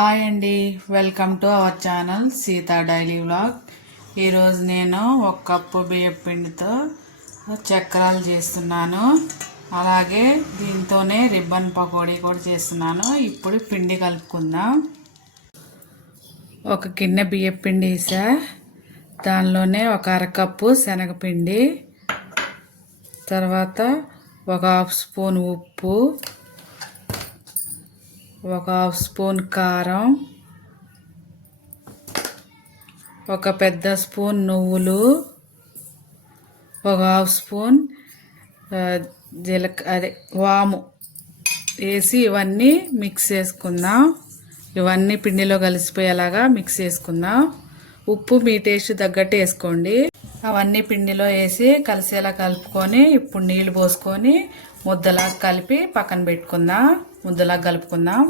Hi అండి welcome to our channel Sita daily vlog. ఈరోజు నేను ఒక కప్పు బియ్యం పిండితో చక్రాలు చేస్తున్నాను. అలాగే దీంతోనే రిబ్బన్ పకోడీ కూడా చేస్తున్నాను. ఇప్పుడు పిండి కలుపుకుందాం. ఒక గిన్నె బియ్యం పిండి వేసా. దానిలోనే ఒక అరకప్పు శనగపిండి తర్వాత ఒక హాఫ్ స్పూన్ ఉప్పు ఒక హాఫ్ స్పూన్ కారం ఒక పెద్ద స్పూన్ నువ్వులు ఒక హాఫ్ స్పూన్ ఆ, జీలక అదే వాము వేసి ఇవన్నీ మిక్స్ చేసుకుందాం. ఇవన్నీ పిండిలో కలిసిపోయేలాగా మిక్స్ చేసుకుందాం. ఉప్పు మీ టేస్ట్ తగ్గట్టు వేసుకోండి. అవన్నీ పిండిలో వేసి కలిసేలా కలుపుకొని ఇప్పుడు నీళ్ళు పోసుకొని ముద్దలా కలిపి పక్కన పెట్టుకుందాం. ముద్దలా కలుపుకుందాం.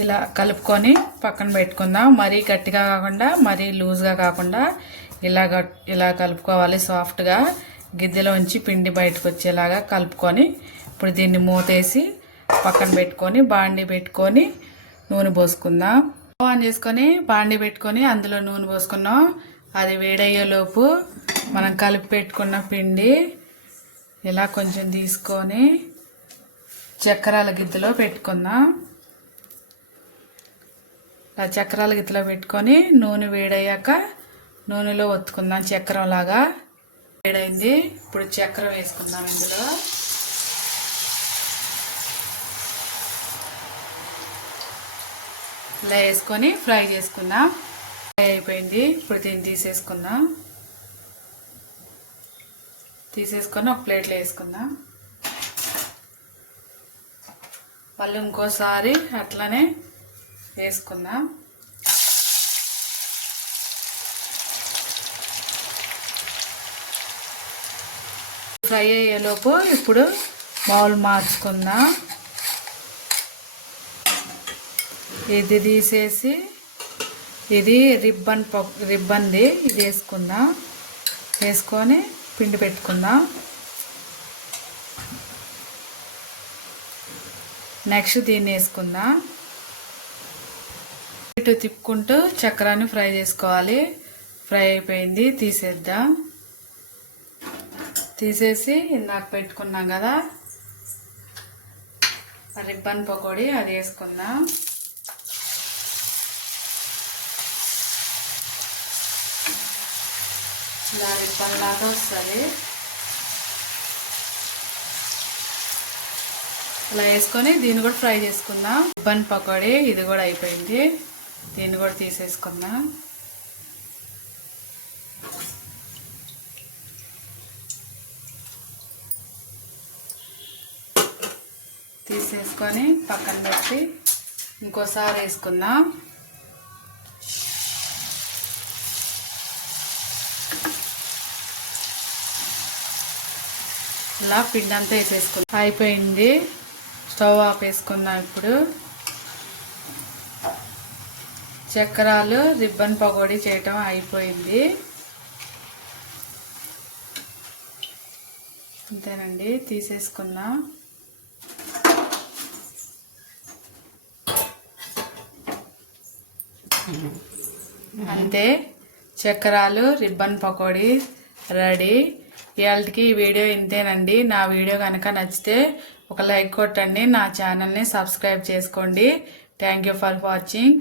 ఇలా కలుపుకొని పక్కన పెట్టుకుందాం. మరీ గట్టిగా కాకుండా మరీ లూజ్గా కాకుండా ఇలా ఇలా కలుపుకోవాలి సాఫ్ట్గా. గిద్దెలోంచి పిండి బయటకు వచ్చేలాగా కలుపుకొని ఇప్పుడు దీన్ని మూతేసి పక్కన పెట్టుకొని బాండి పెట్టుకొని నూనె పోసుకుందాం. ఆన్ చేసుకొని బాండి పెట్టుకొని అందులో నూనె పోసుకున్నాం. అది వేడయ్యేలోపు మనం కలిపి పెట్టుకున్న పిండి ఇలా కొంచెం తీసుకొని చక్రాల గిద్దెలో పెట్టుకుందాం. ఇలా చక్రాల గిద్దెలో పెట్టుకొని నూనె వేడయ్యాక నూనెలో ఒత్తుకుందాం చక్రం లాగా వేడైంది. ఇప్పుడు చక్రం వేసుకుందాం ఇందులో. ఇలా వేసుకొని ఫ్రై చేసుకుందాం. ఫ్రై అయిపోయింది. ఇప్పుడు దీన్ని తీసేసుకుందాం. తీసేసుకొని ఒక ప్లేట్లో వేసుకుందాం. మళ్ళీ ఇంకోసారి అట్లనే వేసుకుందాం. ఫ్రై అయ్యేలోపు ఇప్పుడు బౌల్ మార్చుకుందాం. ఇది తీసేసి ఇది రిబ్బన్ ప- రిబ్బన్ది ఇది వేసుకుందాం. వేసుకొని పిండి పెట్టుకుందాం. నెక్స్ట్ దీన్ని వేసుకుందాం. ఇటు తిప్పుకుంటూ చక్రాన్ని ఫ్రై చేసుకోవాలి. ఫ్రై అయిపోయింది తీసేద్దాం. తీసేసి ఇందాక పెట్టుకున్నాం కదా. రిబ్బన్ పకోడీ అది వేసుకుందాం. ఇలా రిబ్బన్ వస్తుంది. ఇలా వేసుకొని దీన్ని కూడా ఫ్రై చేసుకుందాం. రిబ్బన్ పకోడీ ఇది కూడా అయిపోయింది. దీన్ని కూడా తీసేసుకుందాం. తీసేసుకొని పక్కన పెట్టి ఇంకోసారి వేసుకుందాం. ఇలా పిండి అంతా వేసేసుకుందాం అయిపోయింది. స్టవ్ ఆఫ్ వేసుకుందాం ఇప్పుడు. చక్రాలు రిబ్బన్ పకోడీ చేయటం అయిపోయింది. అంతేనండి తీసేసుకుందాం అంతే. చక్రాలు రిబ్బన్ పకోడీ రెడీ. ఇవాళకి ఈ వీడియో ఇంతేనండి. నా వీడియో కనుక నచ్చితే ఒక లైక్ కొట్టండి. నా ఛానల్ని సబ్స్క్రైబ్ చేసుకోండి. Thank you for watching.